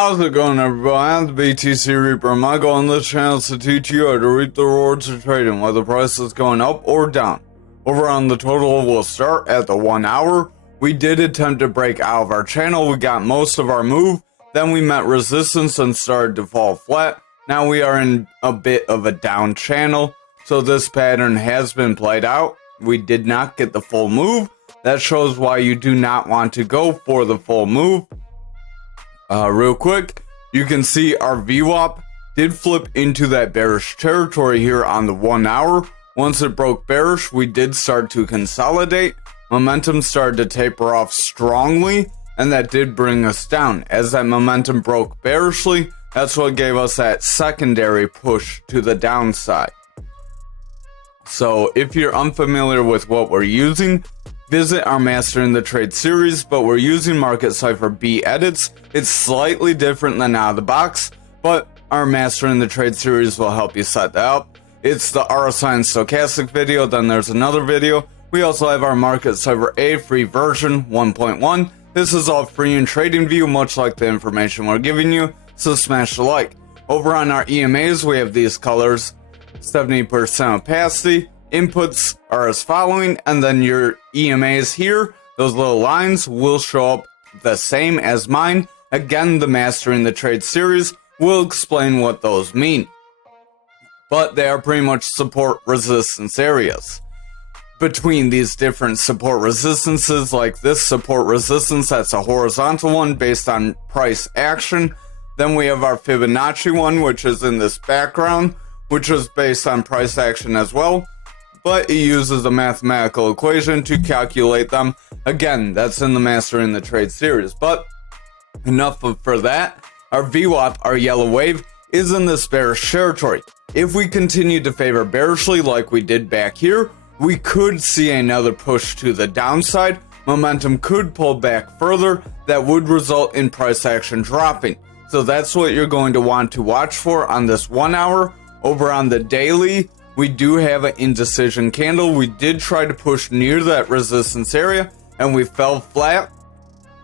How's it going, everybody? I'm the BTC Reaper. My goal on this channel is to teach you how to reap the rewards of trading, whether the price is going up or down. Over on the total, we'll start at the 1 hour. We did attempt to break out of our channel. We got most of our move. Then we met resistance and started to fall flat. Now we are in a bit of a down channel. So this pattern has been played out. We did not get the full move. That shows why you do not want to go for the full move. Real quick, you can see our VWAP did flip into that bearish territory here on the 1 hour. Once it broke bearish, we did start to consolidate. Momentum started to taper off strongly, and that did bring us down. As that momentum broke bearishly, that's what gave us that secondary push to the downside. So if you're unfamiliar with what we're using, visit our Mastering the Trade series, but we're using Market Cipher B edits. It's slightly different than out of the box, but our Mastering the Trade series will help you set that up. It's the RSI and Stochastic video, then there's another video. We also have our Market Cipher A free version 1.1. This is all free in TradingView, much like the information we're giving you, so smash the like. Over on our EMAs, we have these colors, 70% opacity. Inputs are as following, and then your EMAs here, those little lines will show up the same as mine. Again, the Mastering the Trade series will explain what those mean, but they are pretty much support resistance areas. Between these different support resistances, like this support resistance, that's a horizontal one based on price action. Then we have our Fibonacci one, which is in this background, which is based on price action as well, but it uses a mathematical equation to calculate them. Again, that's in the Mastering the Trade series, but enough for that. Our VWAP, our yellow wave, is in this bearish territory. If we continue to favor bearishly like we did back here, we could see another push to the downside. Momentum could pull back further. That would result in price action dropping. So that's what you're going to want to watch for on this 1 hour. Over on the daily, we do have an indecision candle. We did try to push near that resistance area and we fell flat.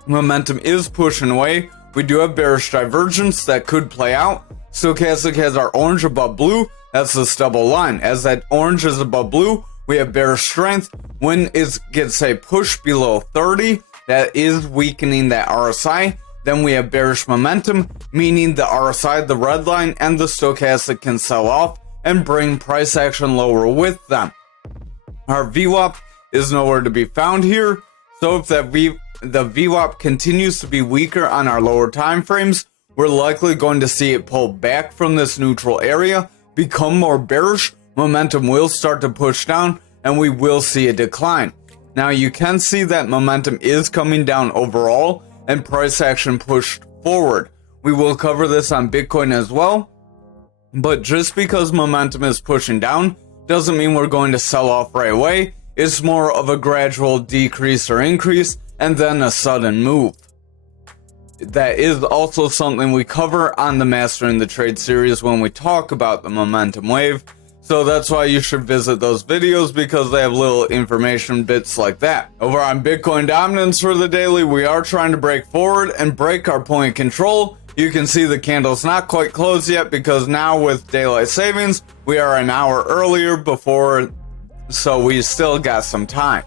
Momentum is pushing away. We do have bearish divergence that could play out. Stochastic has our orange above blue. That's this double line. As that orange is above blue, we have bearish strength. When it gets a push below 30, that is weakening that RSI. Then we have bearish momentum, meaning the RSI, the red line, and the stochastic can sell off and bring price action lower with them. Our VWAP is nowhere to be found here. So if the VWAP continues to be weaker on our lower time frames, we're likely going to see it pull back from this neutral area, become more bearish. Momentum will start to push down and we will see a decline. Now you can see that momentum is coming down overall and price action pushed forward. We will cover this on Bitcoin as well, but just because momentum is pushing down doesn't mean we're going to sell off right away. It's more of a gradual decrease or increase and then a sudden move. That is also something we cover on the Mastering the Trade series when we talk about the momentum wave. So that's why you should visit those videos, because they have little information bits like that. Over on Bitcoin dominance for the daily, we are trying to break forward and break our point control. You can see the candle's not quite closed yet because now with daylight savings, we are an hour earlier before, so we still got some time.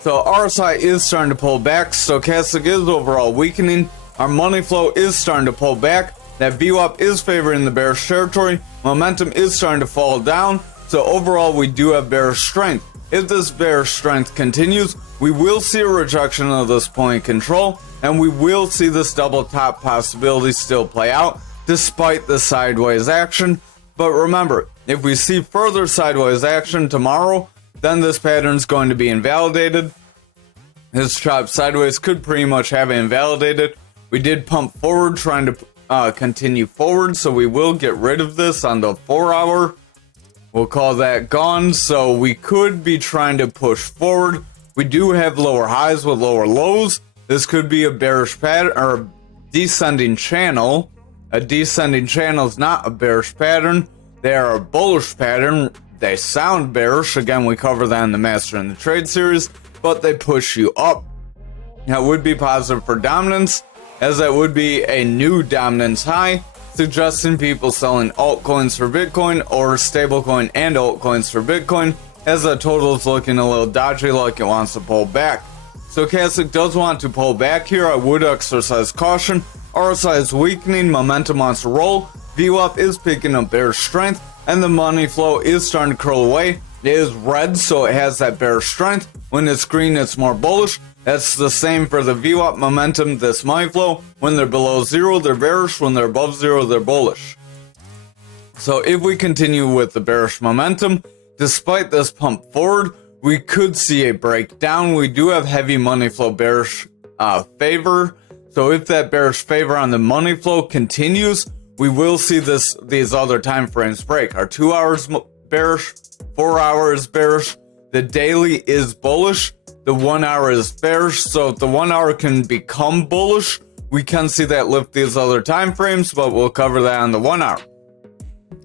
So RSI is starting to pull back. Stochastic is overall weakening. Our money flow is starting to pull back. That VWAP is favoring the bearish territory. Momentum is starting to fall down. So overall, we do have bearish strength. If this bearish strength continues, we will see a rejection of this point control, and we will see this double top possibility still play out despite the sideways action. But remember, if we see further sideways action tomorrow, then this pattern is going to be invalidated. This chop sideways could pretty much have it invalidated. We did pump forward trying to continue forward, so we will get rid of this on the 4 hour. We'll call that gone. So we could be trying to push forward. We do have lower highs with lower lows. This could be a bearish pattern or a descending channel. A descending channel is not a bearish pattern. They are a bullish pattern. They sound bearish. Again, we cover that in the Mastering the Trade series, but they push you up. That would be positive for dominance. as that would be a new dominance high, suggesting people selling altcoins for Bitcoin or stablecoin and altcoins for Bitcoin, as the total is looking a little dodgy, like it wants to pull back. Stochastic does want to pull back here. I would exercise caution. RSI is weakening, momentum wants to roll, VWAP is picking up bearish strength, and the money flow is starting to curl away. It is red, so it has that bearish strength. When it's green, it's more bullish. That's the same for the VWAP momentum, this money flow. When they're below zero, they're bearish. When they're above zero, they're bullish. So if we continue with the bearish momentum, despite this pump forward, we could see a breakdown. We do have heavy money flow bearish favor. So if that bearish favor on the money flow continues, we will see these other time frames break. Our 2 hours bearish, 4 hours bearish, the daily is bullish, the 1 hour is bearish. So if the 1 hour can become bullish, we can see that lift these other time frames, but we'll cover that on the 1 hour.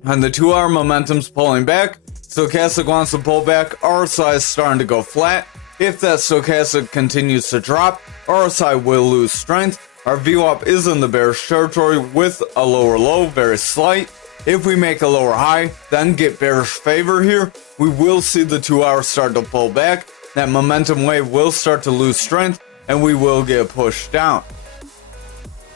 And the 2 hour momentum's pulling back. Stochastic wants to pull back. RSI is starting to go flat. If that stochastic continues to drop, RSI will lose strength. Our VWAP is in the bearish territory with a lower low, very slight. If we make a lower high, then get bearish favor here, we will see the 2 hours start to pull back. That momentum wave will start to lose strength, and we will get pushed down.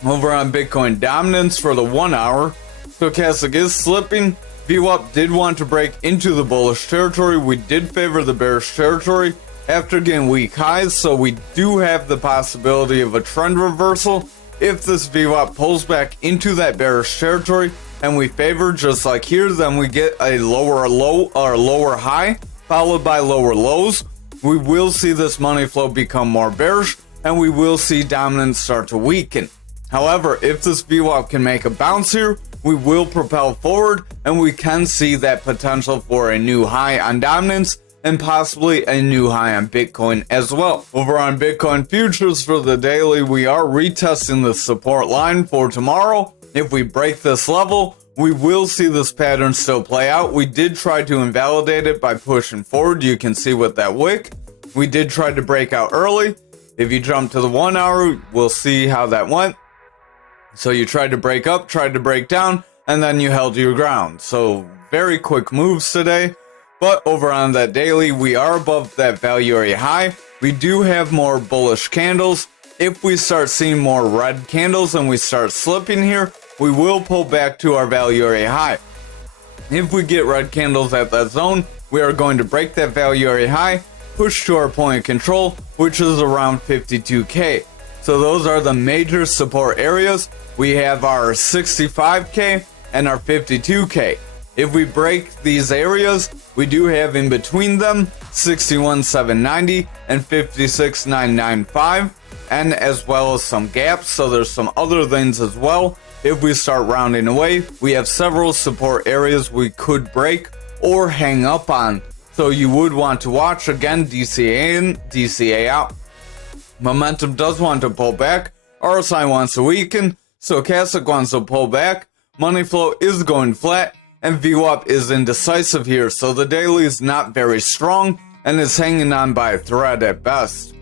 Over on Bitcoin dominance for the 1 hour, stochastic is slipping. VWAP did want to break into the bullish territory. We did favor the bearish territory after getting weak highs, so we do have the possibility of a trend reversal. If this VWAP pulls back into that bearish territory and we favor just like here, then we get a lower low or lower high followed by lower lows. We will see this money flow become more bearish, and we will see dominance start to weaken. However, if this VWAP can make a bounce here, we will propel forward, and we can see that potential for a new high on dominance and possibly a new high on Bitcoin as well. Over on Bitcoin futures for the daily, we are retesting the support line for tomorrow. If we break this level, we will see this pattern still play out. We did try to invalidate it by pushing forward. You can see with that wick. We did try to break out early. If you jump to the 1 hour, we'll see how that went. So you tried to break up, tried to break down, and then you held your ground. So very quick moves today. But over on that daily, we are above that value area high. We do have more bullish candles. If we start seeing more red candles and we start slipping here, we will pull back to our value area high. If we get red candles at that zone, we are going to break that value area high, push to our point of control, which is around 52K. So those are the major support areas. We have our 65K and our 52K. If we break these areas, we do have in between them 61,790 and 56,995, and as well as some gaps. So there's some other things as well. If we start rounding away, we have several support areas we could break or hang up on. So you would want to watch. Again, DCA in, DCA out. Momentum does want to pull back. RSI wants to weaken. Stochastic wants to pull back. Money flow is going flat. And VWAP is indecisive here. So the daily is not very strong and is hanging on by a thread at best.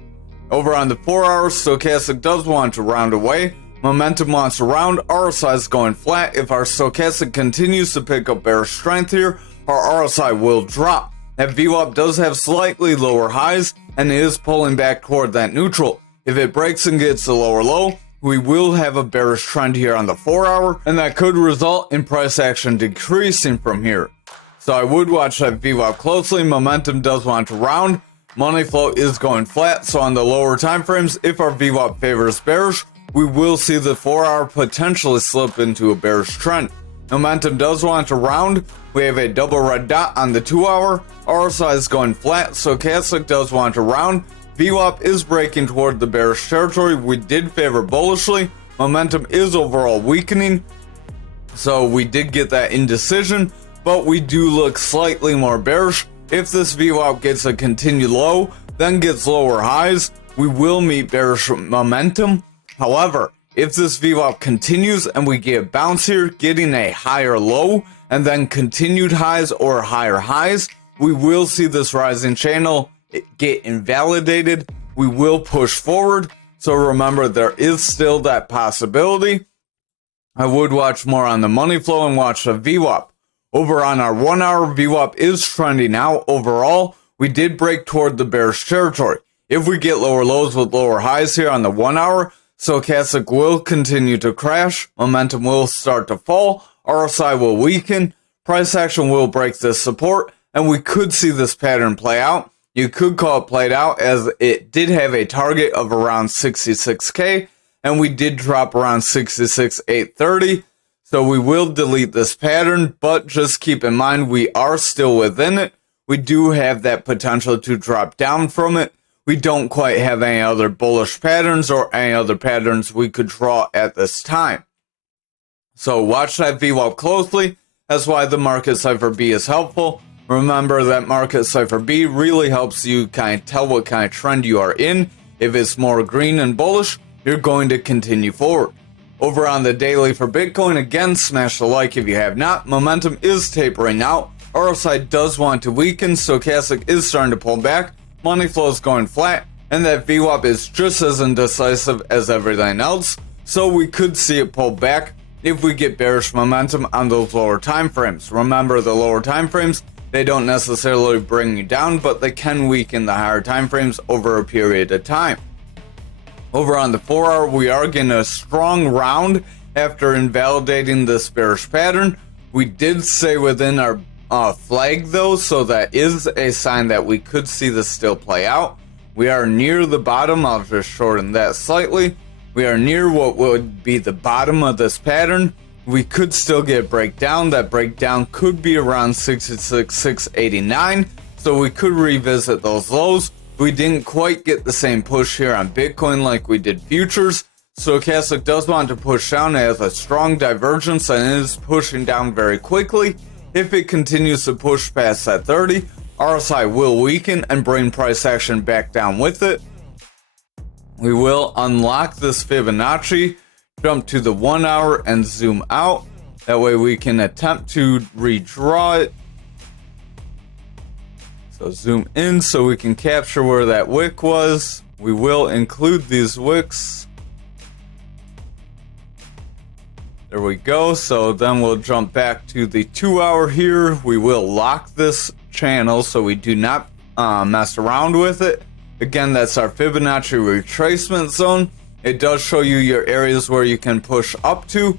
Over on the 4 hours, stochastic does want to round away. Momentum wants to round. RSI is going flat. If our stochastic continues to pick up bearish strength here, our RSI will drop. That VWAP does have slightly lower highs and is pulling back toward that neutral. If it breaks and gets a lower low, we will have a bearish trend here on the 4 hour, and that could result in price action decreasing from here. So I would watch that VWAP closely. Momentum does want to round. Money flow is going flat, so on the lower time frames, if our VWAP favors bearish, we will see the 4 hour potentially slip into a bearish trend. Momentum does want to round. We have a double red dot on the 2 hour. RSI is going flat. Stochastic does want to round. VWAP is breaking toward the bearish territory. We did favor bullishly. Momentum is overall weakening. So we did get that indecision, but we do look slightly more bearish. If this VWAP gets a continued low, then gets lower highs, we will meet bearish momentum. However, if this VWAP continues and we get a bounce here, getting a higher low, and then continued highs or higher highs, we will see this rising channel get invalidated. We will push forward. So remember, there is still that possibility. I would watch more on the money flow and watch the VWAP. Over on our 1 hour, VWAP is trending out overall. We did break toward the bearish territory. If we get lower lows with lower highs here on the 1 hour, stochastic will continue to crash, momentum will start to fall, RSI will weaken, price action will break this support, and we could see this pattern play out. You could call it played out, as it did have a target of around 66K, and we did drop around 66,830. So we will delete this pattern, but just keep in mind we are still within it. We do have that potential to drop down from it. We don't quite have any other bullish patterns or any other patterns we could draw at this time. So watch that VWAP closely. That's why the Market Cipher B is helpful. Remember that Market Cipher B really helps you kind of tell what kind of trend you are in. If it's more green and bullish, you're going to continue forward. Over on the daily for Bitcoin, again, smash the like if you have not. Momentum is tapering out. RSI does want to weaken. Stochastic is starting to pull back. Money flow is going flat. And that VWAP is just as indecisive as everything else. So we could see it pull back if we get bearish momentum on those lower time frames. Remember, the lower time frames, they don't necessarily bring you down, but they can weaken the higher time frames over a period of time. Over on the 4 hour, we are getting a strong round after invalidating this bearish pattern. We did stay within our flag though, so that is a sign that we could see this still play out. We are near the bottom. I'll just shorten that slightly. We are near what would be the bottom of this pattern. We could still get a breakdown. That breakdown could be around 66,689, so we could revisit those lows. We didn't quite get the same push here on Bitcoin like we did futures. Stochastic does want to push down. It has a strong divergence and is pushing down very quickly. If it continues to push past that 30, RSI will weaken and bring price action back down with it. We will unlock this Fibonacci, jump to the 1 hour and zoom out. That way we can attempt to redraw it. So zoom in so we can capture where that wick was. We will include these wicks. There we go. So then we'll jump back to the 2 hour here. We will lock this channel so we do not mess around with it. Again, that's our Fibonacci retracement zone. It does show you your areas where you can push up to.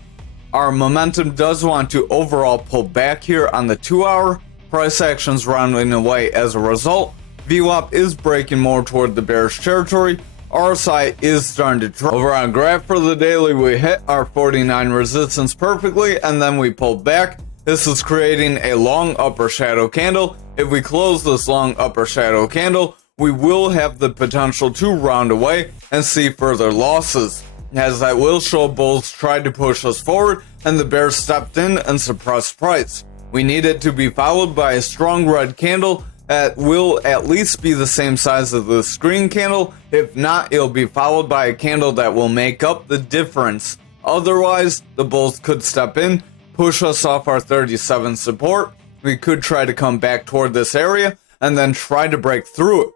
Our momentum does want to overall pull back here on the 2 hour. Price action's rounding away as a result. VWAP is breaking more toward the bearish territory. RSI is starting to drop. Over on graph for the daily, we hit our 49 resistance perfectly, and then we pulled back. This is creating a long upper shadow candle. If we close this long upper shadow candle, we will have the potential to round away and see further losses, as that will show bulls tried to push us forward and the bears stepped in and suppressed price. We need it to be followed by a strong red candle that will at least be the same size as the green candle. If not, it'll be followed by a candle that will make up the difference. Otherwise, the bulls could step in, push us off our 37 support. We could try to come back toward this area and then try to break through it.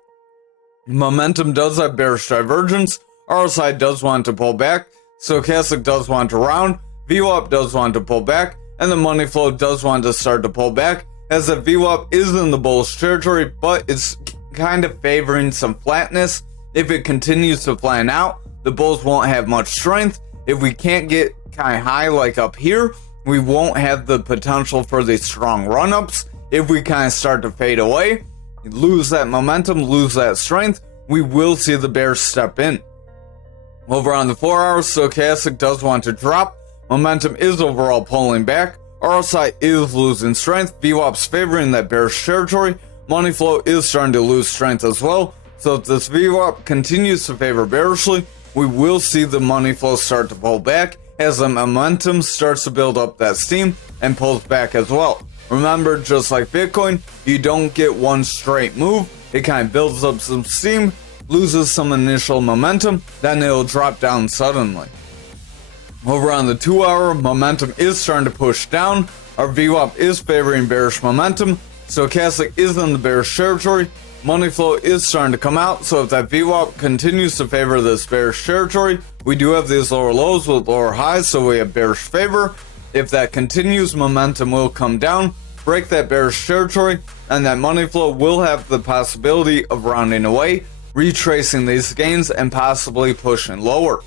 Momentum does have bearish divergence. RSI does want to pull back. Stochastic does want to round. VWAP does want to pull back. And the money flow does want to start to pull back, as the VWAP is in the bullish territory, but it's kind of favoring some flatness. If it continues to flatten out, the bulls won't have much strength. If we can't get kind of high like up here, we won't have the potential for these strong run-ups. If we kind of start to fade away, lose that momentum, lose that strength, we will see the bears step in. Over on the 4 hours, stochastic does want to drop. Momentum is overall pulling back. RSI is losing strength. VWAP's favoring that bearish territory. Money flow is starting to lose strength as well. So if this VWAP continues to favor bearishly, we will see the money flow start to pull back as the momentum starts to build up that steam and pulls back as well. Remember, just like Bitcoin, you don't get one straight move. It kind of builds up some steam, loses some initial momentum, then it'll drop down suddenly. Over on the 2 hour, momentum is starting to push down. Our VWAP is favoring bearish momentum. Stochastic is in the bearish territory. money flow is starting to come out. So if that VWAP continues to favor this bearish territory, we do have these lower lows with lower highs, so we have bearish favor. If that continues, momentum will come down, break that bearish territory, and that money flow will have the possibility of rounding away, retracing these gains, and possibly pushing lower.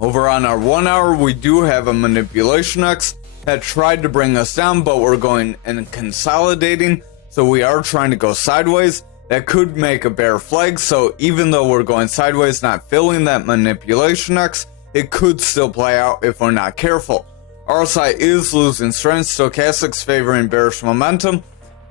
Over on our 1 hour, we do have a manipulation X that tried to bring us down, but we're going and consolidating, so we are trying to go sideways. That could make a bear flag, so even though we're going sideways, not filling that manipulation X, it could still play out if we're not careful. RSI is losing strength, stochastics favoring bearish momentum.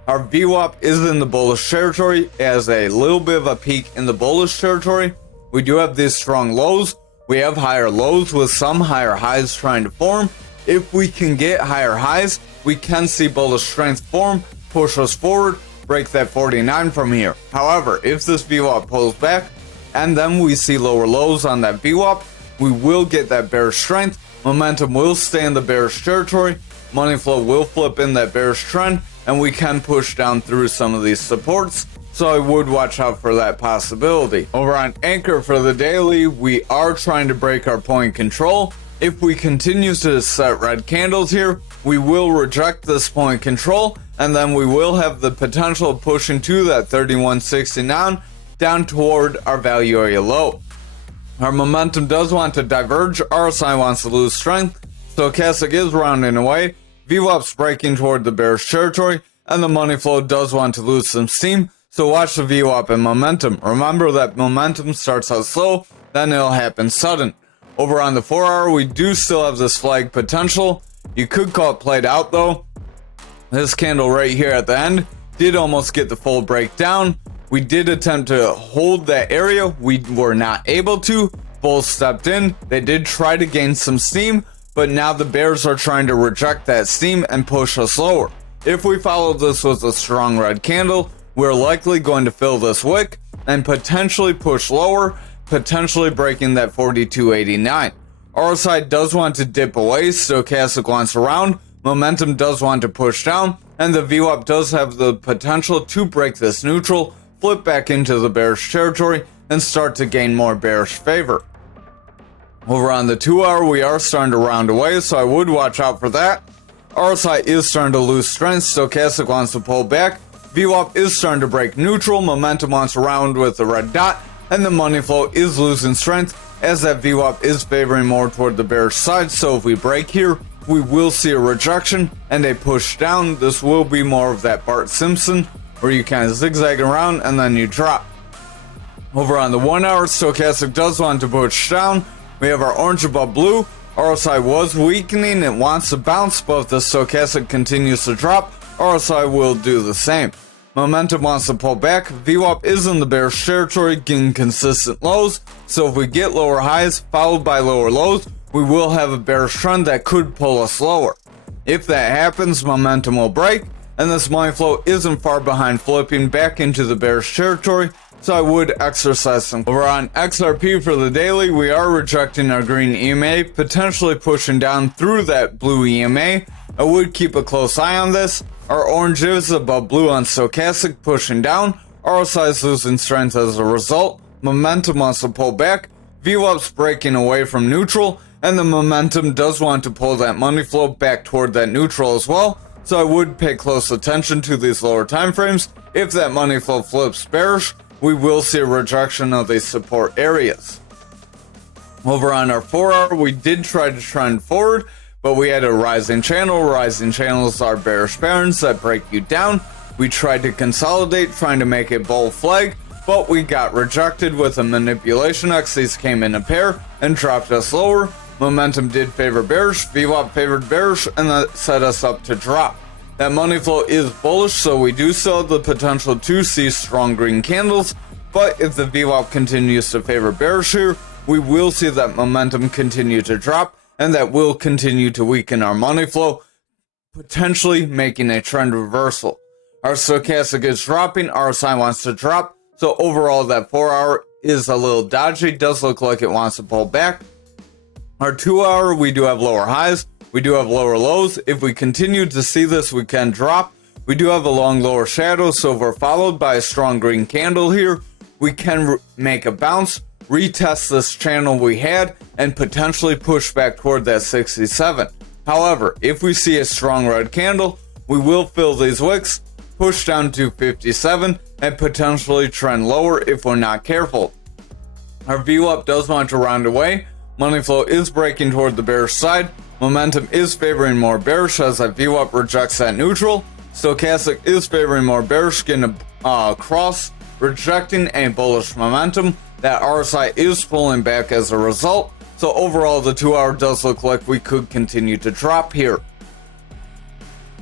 Our VWAP is in the bullish territory, as a little bit of a peak in the bullish territory. We do have these strong lows. We have higher lows with some higher highs trying to form. If we can get higher highs, we can see bullish strength form, push us forward, break that 49 from here. However, if this VWAP pulls back, and then we see lower lows on that VWAP, we will get that bearish strength. Momentum will stay in the bearish territory. Money flow will flip in that bearish trend, and we can push down through some of these supports. So I would watch out for that possibility. Over on Ankr for the daily, we are trying to break our point control. If we continue to set red candles here, we will reject this point control, and then we will have the potential of pushing to that 3169 down toward our value area low. Our momentum does want to diverge, RSI wants to lose strength, stochastic is rounding away, VWAP's breaking toward the bearish territory, and the money flow does want to lose some steam, so watch the VWAP and momentum. Remember that momentum starts out slow, then it'll happen sudden. Over on the 4 hour, we do still have this flag potential. You could call it played out though. This candle right here at the end did almost get the full breakdown. We did attempt to hold that area. We were not able to. Bulls stepped in. They did try to gain some steam, but now the bears are trying to reject that steam and push us lower. If we follow this with a strong red candle, we're likely going to fill this wick and potentially push lower, potentially breaking that 42.89. RSI does want to dip away, stochastic wants around, momentum does want to push down, and the VWAP does have the potential to break this neutral, flip back into the bearish territory, and start to gain more bearish favor. Over on the 2 hour, we are starting to round away, so I would watch out for that. RSI is starting to lose strength, stochastic wants to pull back, VWAP is starting to break neutral, momentum wants around with the red dot, and the money flow is losing strength as that VWAP is favoring more toward the bearish side. So if we break here, we will see a rejection and a push down. This will be more of that Bart Simpson where you kind of zigzag around and then you drop. Over on the 1 hour, stochastic does want to push down. We have our orange above blue. RSI was weakening, it wants to bounce, but if the stochastic continues to drop, RSI will do the same. Momentum wants to pull back. VWAP is in the bearish territory, getting consistent lows. So if we get lower highs followed by lower lows, we will have a bearish trend that could pull us lower. If that happens, momentum will break, and this money flow isn't far behind flipping back into the bearish territory. So I would exercise some. Over on XRP for the daily, we are rejecting our green EMA, potentially pushing down through that blue EMA. I would keep a close eye on this. Our orange is above blue on stochastic, pushing down. RSI is losing strength as a result. Momentum wants to pull back. VWAP's breaking away from neutral, and the momentum does want to pull that money flow back toward that neutral as well. So I would pay close attention to these lower time frames. If that money flow flips bearish, we will see a rejection of these support areas. Over on our 4 hour, we did try to trend forward, but we had a rising channel. Rising channels are bearish patterns that break you down. We tried to consolidate, trying to make a bull flag, but we got rejected with a manipulation X. These came in a pair and dropped us lower. Momentum did favor bearish, VWAP favored bearish, and that set us up to drop. That money flow is bullish, so we do still have the potential to see strong green candles, but if the VWAP continues to favor bearish here, we will see that momentum continue to drop, and that will continue to weaken our money flow, potentially making a trend reversal. Our stochastic is dropping, RSI wants to drop, so overall that 4 hour is a little dodgy, does look like it wants to pull back. Our 2 hour, we do have lower highs, we do have lower lows. If we continue to see this, we can drop. We do have a long lower shadow, so if we're followed by a strong green candle here, we can make a bounce, retest this channel we had, and potentially push back toward that 67. However, if we see a strong red candle, we will fill these wicks, push down to 57, and potentially trend lower if we're not careful. Our VWAP does want to round away. Money flow is breaking toward the bearish side. Momentum is favoring more bearish as that VWAP rejects that neutral. Stochastic is favoring more bearish, getting a cross, rejecting a bullish momentum. That RSI is pulling back as a result. So overall, the 2 hour does look like we could continue to drop here.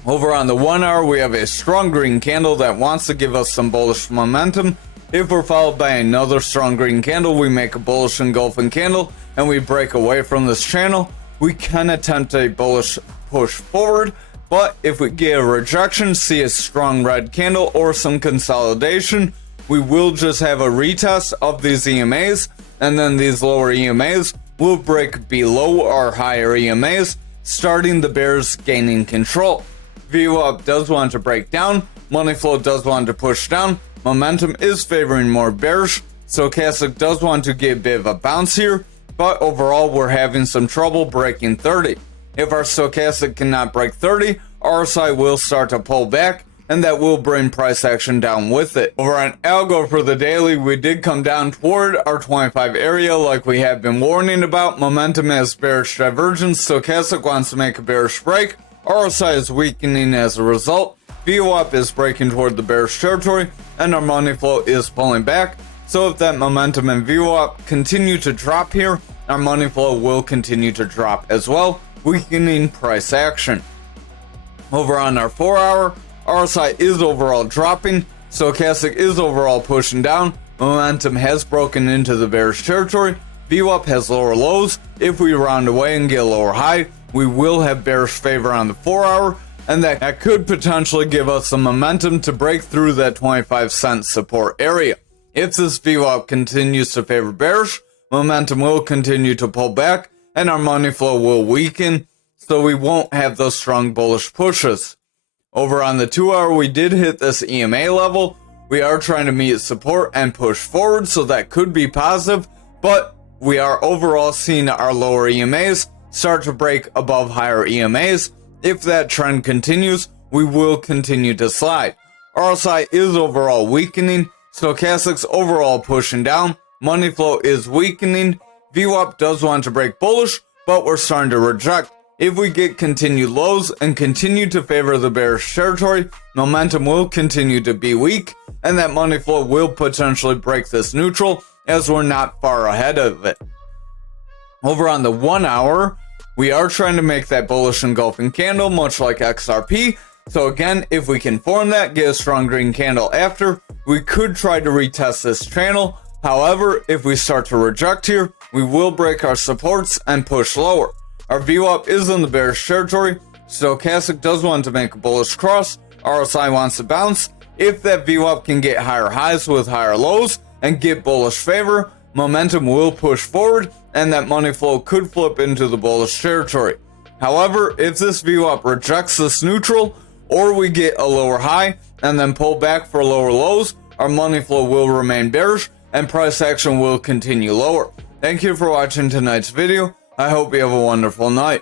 Over on the 1 hour, we have a strong green candle that wants to give us some bullish momentum. If we're followed by another strong green candle, we make a bullish engulfing candle and we break away from this channel. We can attempt a bullish push forward, but if we get a rejection, see a strong red candle or some consolidation, we will just have a retest of these EMAs, and then these lower EMAs will break below our higher EMAs, starting the bears gaining control. VWAP does want to break down, money flow does want to push down, momentum is favoring more bearish, stochastic does want to get a bit of a bounce here, but overall we're having some trouble breaking 30. If our stochastic cannot break 30, RSI will start to pull back, and that will bring price action down with it. Over on ALGO for the daily, we did come down toward our 25 area like we have been warning about. Momentum has bearish divergence, stochastic wants to make a bearish break, RSI is weakening as a result, VWAP is breaking toward the bearish territory, and our money flow is pulling back. So if that momentum and VWAP continue to drop here, our money flow will continue to drop as well, weakening price action. Over on our 4 hour, RSI is overall dropping, stochastic is overall pushing down, momentum has broken into the bearish territory, VWAP has lower lows. If we round away and get a lower high, we will have bearish favor on the 4 hour, and that could potentially give us some momentum to break through that 25-cent support area. If this VWAP continues to favor bearish, momentum will continue to pull back, and our money flow will weaken, so we won't have those strong bullish pushes. Over on the 2 hour, we did hit this EMA level. We are trying to meet support and push forward, so that could be positive, but we are overall seeing our lower EMAs start to break above higher EMAs. If that trend continues, we will continue to slide. RSI is overall weakening, stochastic's overall pushing down, money flow is weakening, VWAP does want to break bullish, but we're starting to reject. If we get continued lows and continue to favor the bearish territory, momentum will continue to be weak, and that money flow will potentially break this neutral as we're not far ahead of it. Over on the 1 hour, we are trying to make that bullish engulfing candle, much like XRP. So again, if we can form that, get a strong green candle after, we could try to retest this channel. However, if we start to reject here, we will break our supports and push lower. Our VWAP is in the bearish territory, stochastic does want to make a bullish cross, RSI wants to bounce. If that VWAP can get higher highs with higher lows and get bullish favor, momentum will push forward, and that money flow could flip into the bullish territory. However, if this VWAP rejects this neutral, or we get a lower high and then pull back for lower lows, our money flow will remain bearish and price action will continue lower. Thank you for watching tonight's video. I hope you have a wonderful night.